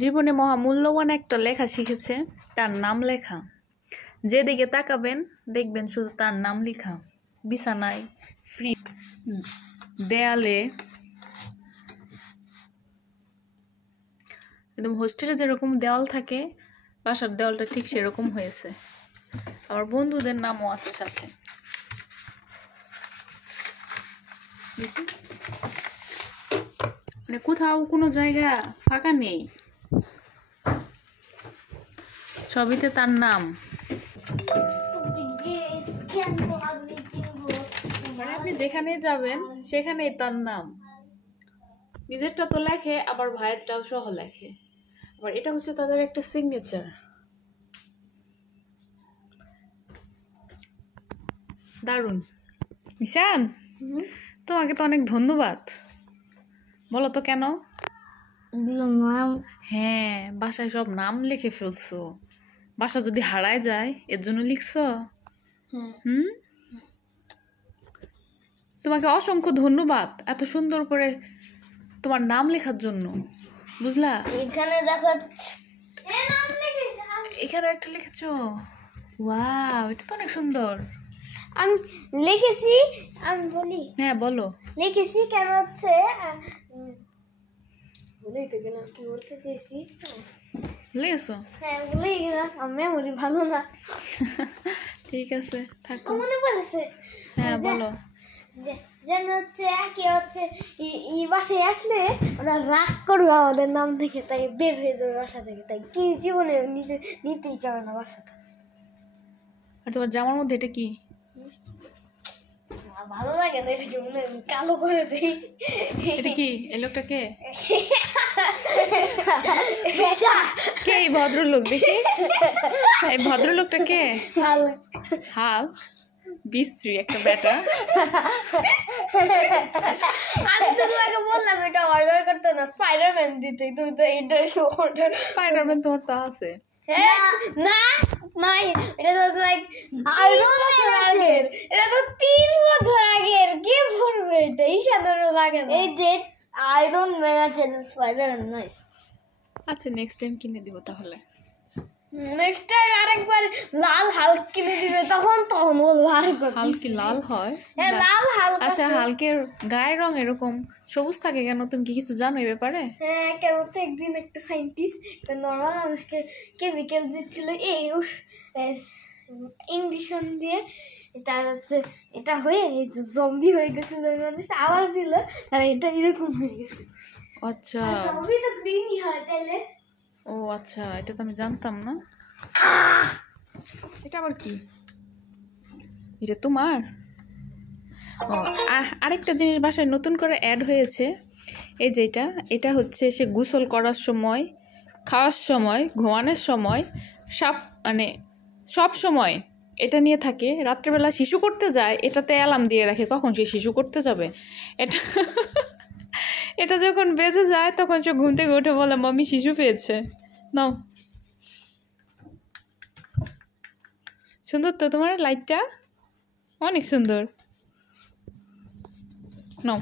জীবনে মহামূল্যবান একটা লেখা শিখেছে, তার নাম লেখা। যেদিকে তাকাবেন দেখবেন শুধু তার নাম লেখা, বিছানায়, ফ্রিজ, দেয়ালে। একদম হোস্টেলে যেরকম দেওয়াল থাকে, বাসার দেওয়ালটা ঠিক সেরকম হয়েছে। আমার বন্ধুদের নামও আছে সাথে। মানে কোথাও কোনো জায়গা ফাঁকা নেই, সবইতে তার নাম। মানে আপনি যেখানে যাবেন সেখানেই তার নাম। নিজেরটা তো লেখে, আবার ভাইয়েরটাও সহ লেখে। আবার এটা হচ্ছে তাদের একটা সিগনেচার। দারুণ। ঈশান, তোমাকে তো অনেক ধন্যবাদ। বলো তো কেন? হ্যাঁ, বাসায় সব নাম লিখে ফেলছো। বাসা যদি হারায় যায় এর জন্য লিখছো? তোমাকে অসংখ্য ধন্যবাদ এত সুন্দর করে তোমার নাম লেখার জন্য, বুঝলা? এখানে দেখো, এখানে একটা লিখেছো। ওয়াও, এটা তো অনেক সুন্দর। আমি লিখেছি, আমি বলি। হ্যাঁ বলো। লিখেছি কেন হচ্ছে বলেই তো গেলাম, কি বলতে চেয়েছি লিখেছো? হ্যাঁ বলেই গেলাম, আমার মেমোরি ভালো না। ঠিক আছে, থাকো। মনে পড়েছে। হ্যাঁ বলো। যেন হচ্ছে কি হচ্ছে ই বাসায় আসলে ওরা রাগ করবে আমাদের নাম দেখে, তাই বের হয়ে যাবে বাসা থেকে। তাই কি জীবনে নিতেই চাবে না বাসাটা। আর তোমার জামার মধ্যে এটা কি? ভালো লাগে না, এটাকে মনে কালো করে দিই। এটা কি? এই লোকটা কে? কে এই ভদ্রলোক? দেখি এই ভদ্রলোকটা কে? হাল বিশ্রী একটা ব্যাটা। আমি তো তোমাকে বললাম এটা অর্ডার করতে না, স্পাইডারম্যান দিতে। তুমি তো এটা অর্ডার। স্পাইডারম্যান তোমার তো আছে। না নাই, এটা তো লাইক 2 বছর আগের, এটা তো 3 বছর আগের। কে পড়বে এটা? ঈশানেরও লাগে না। এই যে আয়রন ম্যান আছে, স্পাইডারম্যান নয়। আচ্ছা, নেক্সট টাইম কিনে দিব তাহলে। নেক্সট টাইম আরেকবার লাল হাল্ক কিনে দিবে, তখন বলবো আরেকবার। হাল্ক কি লাল হয়? হ্যাঁ লাল হাল্ক। আচ্ছা, হাল্কের গায়ের রং এরকম সবুজ থাকে কেন? তুমি কি কিছু জানো এই ব্যাপারে? হ্যাঁ, কেন তো একদিন একটা সায়েন্টিস্ট একটা নর্মাল মানুষকে কেমিক্যাল দিচ্ছিল এই ইঞ্জেকশন দিয়ে, এটা হচ্ছে এটা হয়ে জম্বি হয়ে গেছে মানুষ, আবার দিল আর এটা এরকম হয়ে গেছে। আচ্ছা, জম্বি তো গ্রিনই হয় তাইলে। ও আচ্ছা, এটা তো আমি জানতাম না। এটা আবার কি? এটা তোমার? ও, আরেকটা জিনিস বাসায় নতুন করে অ্যাড হয়েছে। এই যে এটা হচ্ছে সে গোসল করার সময়, খাওয়ার সময়, ঘুমানোর সময়, সব সময় এটা নিয়ে থাকে। রাত্রেবেলা শিশু করতে যায়, এটাতে অ্যালার্ম দিয়ে রাখে কখন সে শিশু করতে যাবে। এটা যখন বেজে যায় তখন সে ঘুম থেকে উঠে বলে মাম্মি শিশু পেয়েছে। নাও, সুন্দর তো তোমার লাইটটা, অনেক সুন্দর। নাও।